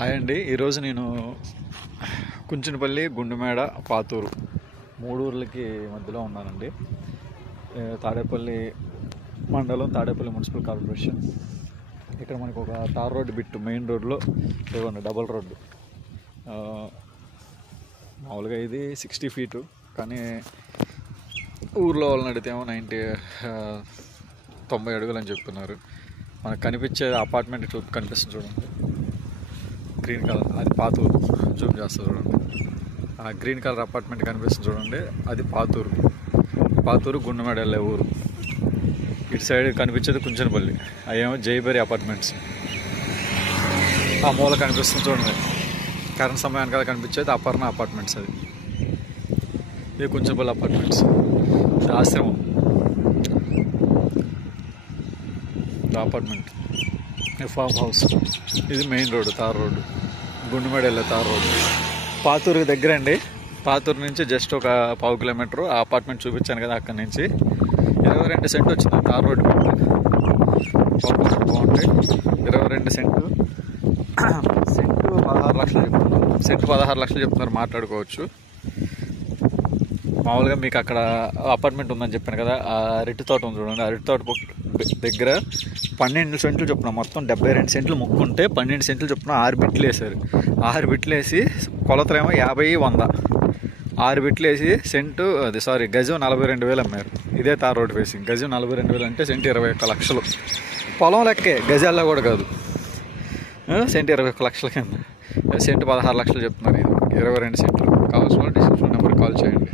Hi అండి. ఈరోజు నేను కుంచినపల్లి, గుండుమేడ, పాతూరు 3 ఊర్లకి మధ్యలో ఉన్నానండి. తాడేపల్లి మండలం, తాడేపల్లి మున్సిపల్ కార్పొరేషన్. ఇక్కడ మనకు ఒక తార్ రోడ్డు బిట్టు మెయిన్ రోడ్లో ఇవ్వండి, డబల్ రోడ్డు. మామూలుగా ఇది 60 ఫీటు, కానీ ఊర్లో వాళ్ళని అడిగితే ఏమో 90 అడుగులు అని చెప్తున్నారు. మనకు కనిపించే అపార్ట్మెంట్ కనిపిస్తుంది చూడండి, గ్రీన్ కలర్, అది పాతూరు. జూమ్ చేస్తుంది చూడండి, ఆ గ్రీన్ కలర్ అపార్ట్మెంట్ కనిపిస్తుంది చూడండి, అది పాతూరు గుండుమేడ వెళ్ళే ఊరు. ఇటు సైడ్ కనిపించేది కుంచనపల్లి, అవేమో జైబేరి అపార్ట్మెంట్స్. ఆ మూల కనిపిస్తుంది చూడండి, కరెంట్ సమయానికి కదా కనిపించేది అపర్ణ అపార్ట్మెంట్స్. అది ఇది కుంచనపల్లి అపార్ట్మెంట్స్, ఇది ఆశ్రమం, అపార్ట్మెంట్, ఫామ్ హౌస్. ఇది మెయిన్ రోడ్డు, తార్ రోడ్డు, గుండుమేడ వెళ్ళే తార్ రోడ్డు. పాతూరుకి దగ్గర అండి. పాతూరు నుంచి జస్ట్ ఒక 1/2 కిలోమీటరు. ఆ అపార్ట్మెంట్ చూపించాను కదా, అక్కడి నుంచి 22 సెంట్లు వచ్చింది తార్ రోడ్డు. బాగుంటాయి. 22 సెంటు 16 లక్షలు చెప్తున్నారు. 16 లక్షలు చెప్తున్నారు, మాట్లాడుకోవచ్చు. మామూలుగా మీకు అక్కడ అపార్ట్మెంట్ ఉందని చెప్పాను కదా, ఆ అరటి తోట ఉంది చూడండి, అరటి తోట దగ్గర 12 సెంట్లు చొప్పున, మొత్తం 72 సెంట్లు ముక్కుంటే 12 సెంట్లు చొప్పున 6 బిట్లు వేసారు. 6 బిట్లు వేసి కొలతలేమో 50, 100. 6 బిట్లు వేసి గజం 42,000 అమ్మారు. ఇదే తార్ రోడ్ ఫేసింగ్. గజం 42,000 అంటే సెంటు 21 లక్షలు. పొలం లెక్కే, గజాల్లో కూడా కాదు. సెంటు 21 లక్షల కింద, సెంటు 16 లక్షలు చెప్తున్నారు. ఇది 22 సెంట్లు. కావాల్సిన వాళ్ళు డిస్క్రిప్షన్ నెంబర్కి కాల్ చేయండి.